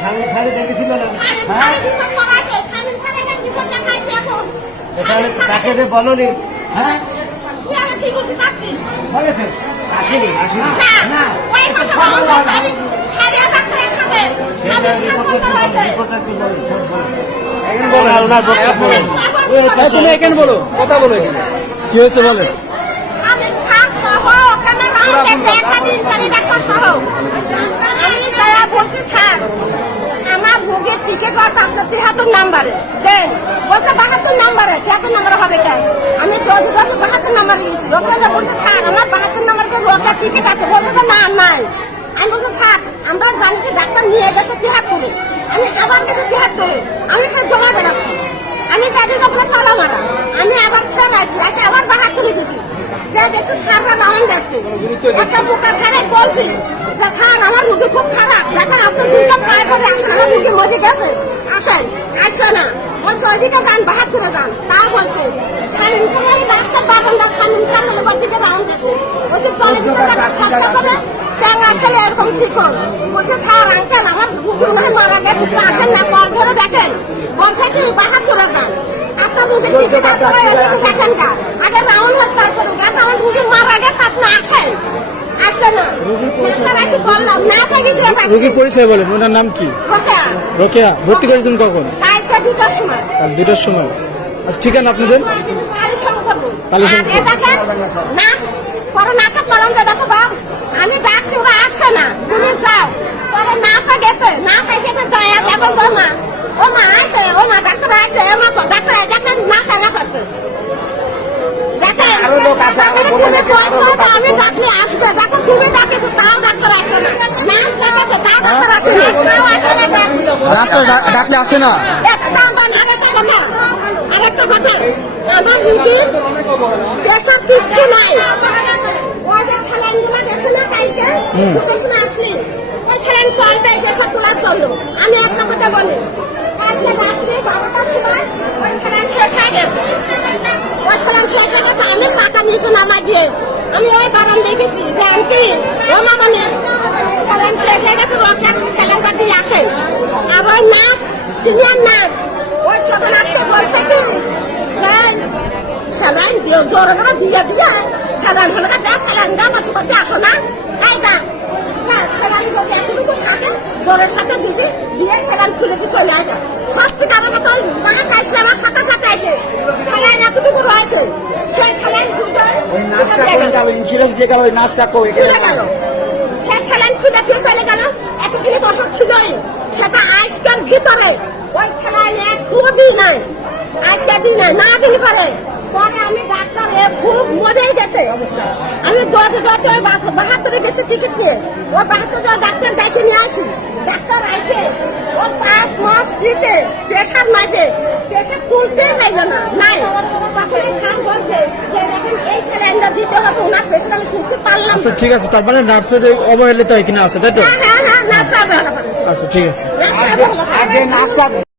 স্বামী দেখেছিল না? তাকে যে বলনি, হ্যাঁ বলেছেন আসেনি তুমি এখানে বলো, কথা বলো, কি হয়েছে বলে। আমার ভোগের টিকিট আছে আপনার 73 নাম্বারে দেন, বলছে 72 নাম্বারে, 73 নাম্বার হবে কেন? আমি 72 নাম্বার দিয়েছি, ওখানে বলছে স্যার আমার 72 নাম্বারকে রোগের টিকিট আছে, বলছে যে না নাই। আমি বলছি স্যার আমরা জানি যে ডাক্তার নিয়ে গেছে 73, আমি আবার গেছে 73, আমি সব জমা বেড়াচ্ছি, আমি চাকরি কাপড়ে তালা মারা, আমি আবার ফের আছি, আসে আবার 72 গেছি, যে দেখছি স্যাররা নামান গেছে, একটা বোকা স্যারে বলছি যে স্যার আমার রুগী খুব খারাপ, দেখেন আপনার দুটো পায়ে পরে আসেন, আমার রুগী মরে গেছে, আসেন আসে না, বলছে ওইদিকে যান 72 যান, তা বলছে স্বামী সময় ডাক্তার বাবান্দার স্বামী স্যার হলে ওইদিকে রাউন্ড গেছে, ওইদিকে টয়লেট চেষ্টা করে স্যার ছেলে এরকম শিখুন, বলছে স্যার আঙ্কেল আমার রুগী মনে হয় মারা গেছে, আসেন না কল ধরে দেখেন, বলছে কি 72 যান, আপনার রুগী টিকিট আছে দেখেন গা, আগে রাউন্ড হোক তারপরে দেখেন আমার রুগী মারা গেছে, আপনি আসেন আসলে না, আসি বললাম না থাকি সেটা। রোগীর পরিচয় বলেন, ওনার নাম কি? রোকেয়া। ভর্তি করেছেন কখন? কাল 2টার সময়। কাল 2টার সময়। আচ্ছা ঠিকানা আপনাদের? আমি ডাকছি ওরা আসছে না, তুমি যাও, পরে নাচা গেছে, নাচা গেছে দয়া যাবো মা, ও মা আছে, ও মা ডাক্তার আছে, ডাক্তার দেখেন নাচা লাগাচ্ছে, আমি ডাকলে আসবে, দেখো তুমি ডাকেছো তাও ডাক্তার আসবে না, নাচ ডাকেছে তাও ডাক্তার আসবে না, ডাকলে আসে না। আরেকটা কথা, আমার রুগী প্রেশার কিছু নাই, ওই যে স্যালাইনগুলো গেছে না কালকে, পেশেন্ট আসলি ওই স্যালাইন চলবে, প্রেশার তোলা চললো। আমি একটা কথা বলি, আজকে রাত্রে 12টার সময় ওই স্যালাইন শেষ হয়ে গেছে, ওই স্যালাইন শেষ হয়ে গেছে, আমি টাকা নিয়েছি নামা দিয়ে, আমি ওই বাগান দেখেছি যে আন্টি ও মামানি স্যালাইন শেষ হয়ে গেছে, ওকে স্যালাইনটা দিয়ে আসে, আর ওই নার্স সিনিয়র নার্স ওই ছোট নার্সকে বলছে কি স্যালাইন দিয়ে জোরে জোরে দিয়ে দিয়ে স্যালাইন হলে স্যালাইন দাম করতে আসো না, এই দা স্যালাইন যদি এতটুকু থাকে জোরের সাথে দিবি, দিয়ে স্যালাইন খুলে দিয়ে চলে আসবে, সত্যি কারণে তো মাছ আসলে আমার সাথে সাথে আসে, স্যালাইন এতটুকু রয়েছে, সেই স্যালাইন ইন্স্যুরেন্স দিয়ে গেল, ওই নাচটা খুলে গেল, সে স্যালাইন খুলে দিয়ে চলে গেল, এতগুলি দর্শক ছিলই, সেটা আজকের ভিতরে ওই স্যালাইন একটু দিই নাই, আজকে দিই নাই, না দিলে পারে পরে আমি ডাক্তার খুব মরেই গেছে অবস্থা, আমি দৌড়ে দৌড়ে ওই 72 গেছে টিকিট নিয়ে, ওই 72 ডাক্তার ডাকে নিয়ে আসি, ডাক্তার আসে ও 5 মাস দিতে প্রেশার মাইতে, প্রেশার তুলতেই পাইল না, নাই, তখন এই স্যার বলছে যে দেখেন এই স্যালাইনটা দিতে হবে, ওনার প্রেশার আমি তুলতে পারলাম। আচ্ছা ঠিক আছে, তার মানে নার্সের অবহেলিত এখানে আছে তাই তো? হ্যাঁ নার্স অবহেলা করেছে। আচ্ছা ঠিক আছে। নার্স অবহেলা